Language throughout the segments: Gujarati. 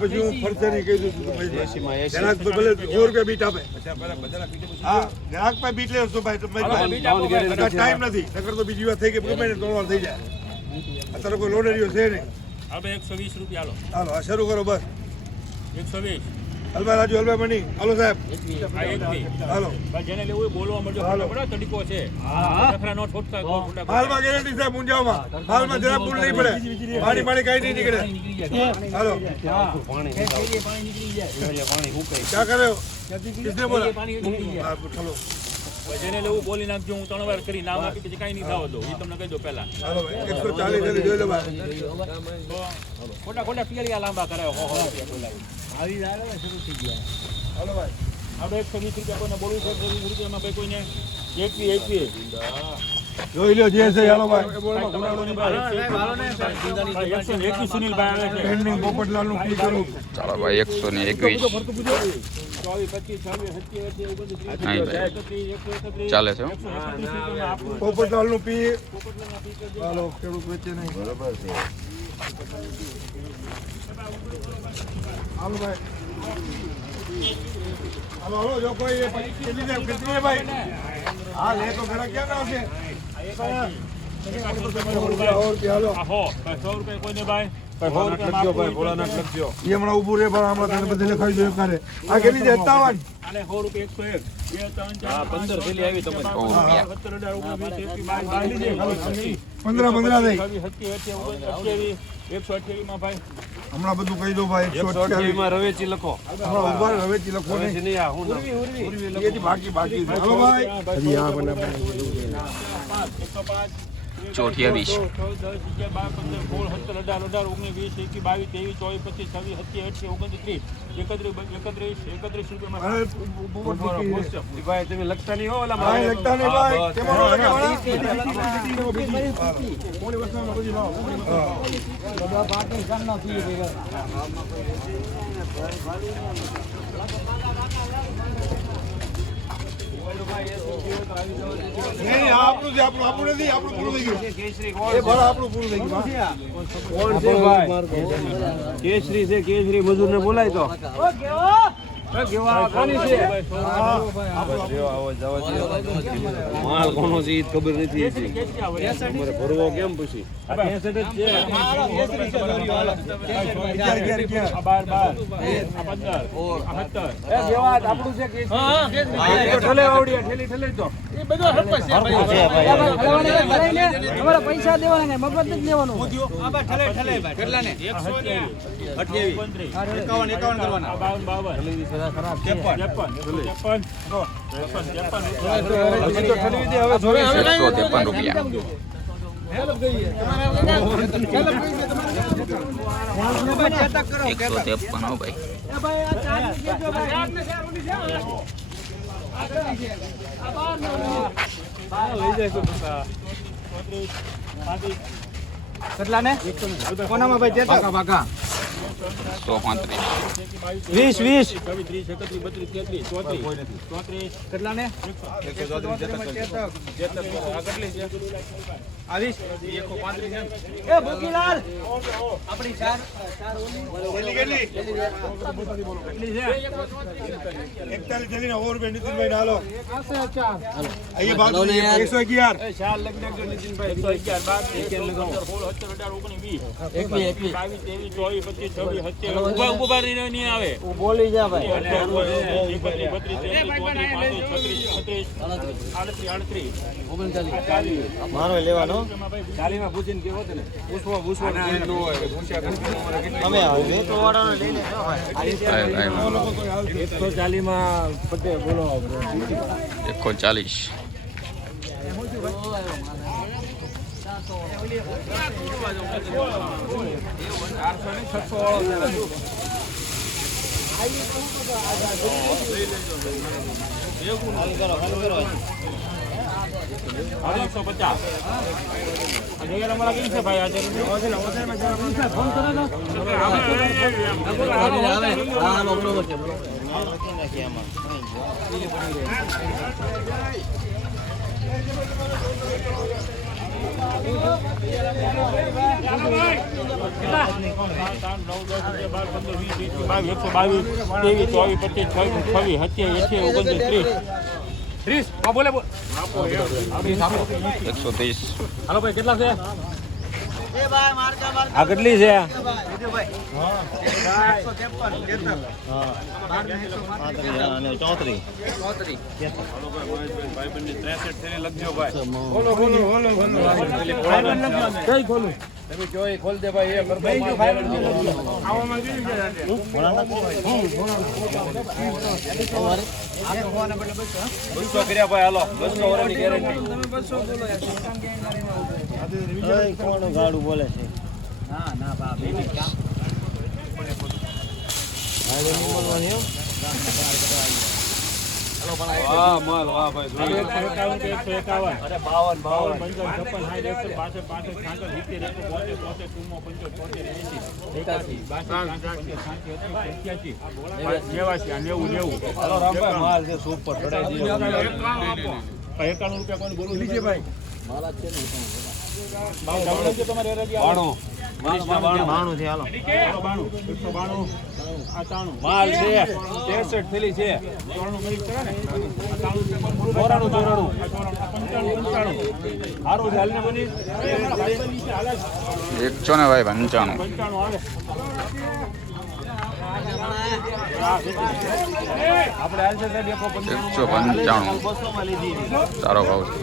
પછી હું ફરતે નહીં કહી દઉં ગ્રાહક ભલે 100 રૂપિયા બીટ આપે. હા ગ્રાહક પાસે બીટ લેશો ભાઈ ટાઈમ નથી નકર તો બીજી વાત થઈ ગઈ ગમે ને 3 વાર થઈ જાય. અત્યારે કોઈ લોડેરીઓ છે નહીં. હવે 120 રૂપિયા હાલો શરૂ કરો બસ 120. હલભાઈ રાજુ હલભાઈ બની હાલો સાહેબ હાલો જેને લેવું બોલવા મળજો બડો તડીકો છે. હાલમાં ગેરંટી સાહેબ મુંજાવમાં હાલમાં જરા ભૂલ નહીં પડે. પાણી કઈ નહીં નીકળે. હાલો ક્યાં કર્યો કિસને બોલા ચલો જેને લેવું બોલી નાખજો. હું 3 વાર કરી નામ આપી પછી કઈ નહીં થવા દો. એ તમને કહી દો પહેલા. હાલો ભાઈ 140 જોઈ લો ભાઈ. ખોટા પિયલિયા લાંબા કરાયો રૂપિયા બોલાવી આવી જાય ને શરૂ થઈ ગયા. હાલો ભાઈ આપણે 120 રૂપિયા કોઈને બોલવું છે 120 રૂપિયામાં ભાઈ કોઈને 21 જોઈ લો જે છે હાલો ભાઈ. સુનિલભાઈ આવે છે પેન્ડિંગ પોપટલાલ નું ક્લિક કરું. ચાલો ભાઈ 121 ચાલે છે પોપટલાલ નું પી. હાલો ખેડૂત વેચે નહીં બરાબર છે. હાલો ભાઈ હાલો જો કોઈ કેટલી જાય કેટલી ભાઈ. હા લે તો ઘણા ક્યાં ના આવશે. હમણાં ઉભું રે પણ હમણાં તને બધે લખાવી દો કરે. આ કેટલી છે 57 હમણાં બધું કહી દો ભાઈ. 128 માં રવેચી લખો. રવેચી લખો બાકી હાલો ભાઈ 128 તમે લખતા નહીં હો આપણું નથી આપણું પૂરું થઈ ગયું. આપણું પૂરું થઈ ગયું. કેસરી છે કેસરી મજૂર ને બોલાય તો માલ કોનો છે ખબર નથી. ભરવો કેમ પછી પૈસા દેવાના મફત નથી લેવાનું. કેટલા ને કોનામાં ભાઈ 20 કેટલા ને બકીલાલ આપણી ચાર બોલી જા ભાઈ. મારો લેવાનો ચાલીમાં પૂછીને કેવો ને પૂછવા અમે હવે તો વાળાનો લઈને 140 માં પતે બોલો 140 140 બોલે બોલ 130. હાલો ભાઈ કેટલા છે આ કેટલી છે ખોલ દે ભાઈ કર્યા ભાઈ હાલો 200 વર્ષની ગેરંટી કોણ ગાડું બોલે છે વાહ માલ વાહ ભાઈ 151 અરે 52 55 56 હાલો રામભાઈ માલ છે સુપર ચડાઈ દીધો 91 રૂપિયા કોને બોલું લીજે ભાઈ બાણું છે હાલો માલ છે 63 થેલી છે 94 હારું છે હાલને બની 100 ને ભાઈ 95. 95 આવે આપણે હાલ છે સાહેબ 195 સારો ભાવ છે.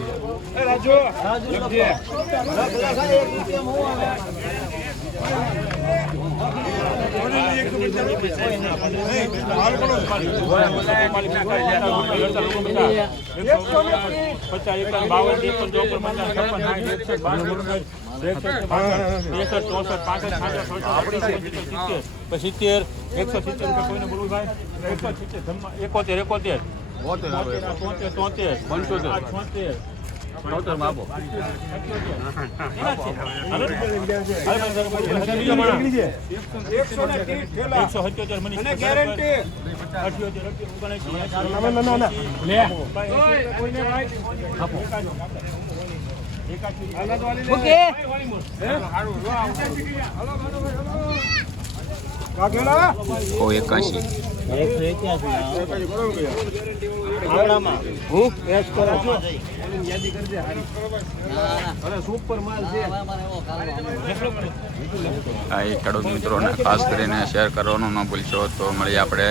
ઓ 81. હા એ ખેડૂત મિત્રોને ખાસ કરીને શેર કરવાનું ન ભૂલશો. તો મળીએ આપણે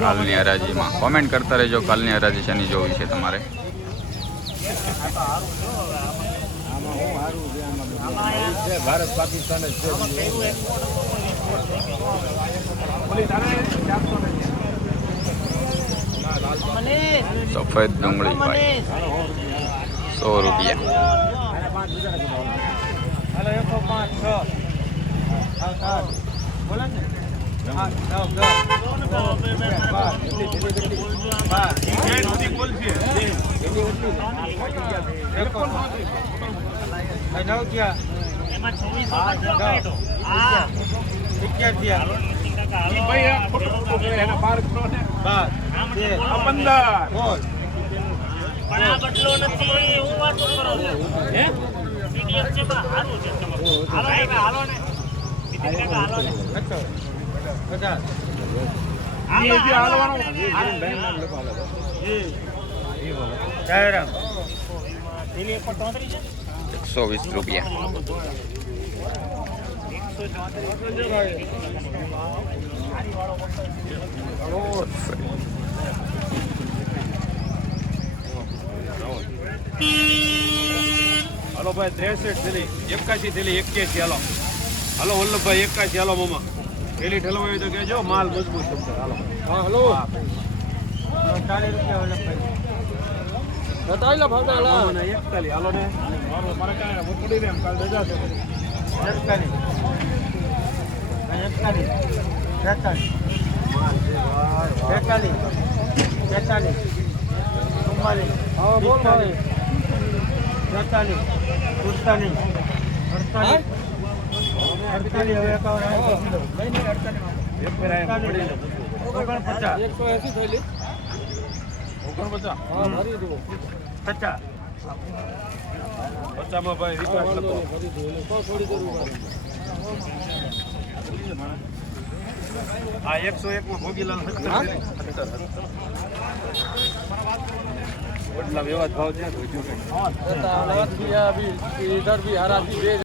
કાલની હરાજીમાં. કોમેન્ટ કરતા રહેજો કાલની હરાજી શેની જોવી છે તમારે. ભારત પાકિસ્તાન સફેદ ડુંગળી ભાઈ 100 રૂપિયા. ₹120 રૂપિયા. હાલો ભાઈ 63 થેલી 81 થેલી 81 હાલો હાલો વલ્લભભાઈ 81 હાલો મામા પેલી ઠલવાય તો કહેજો માલ મજબૂત છે. હાલો હા હલો 40 રૂપિયા વલ્લભભાઈ બતાવી લો ભાવતા હાલો 41 હાલો ને મારે કાંઈ પડી રહે કાલ રજા છે 41 50 પચામાં ભાઈ વિકાસ લખો આ 101 માં ભોગીલાલ 70 એટલા વ્યવહાર ભાવ છે इधर भी हरा भी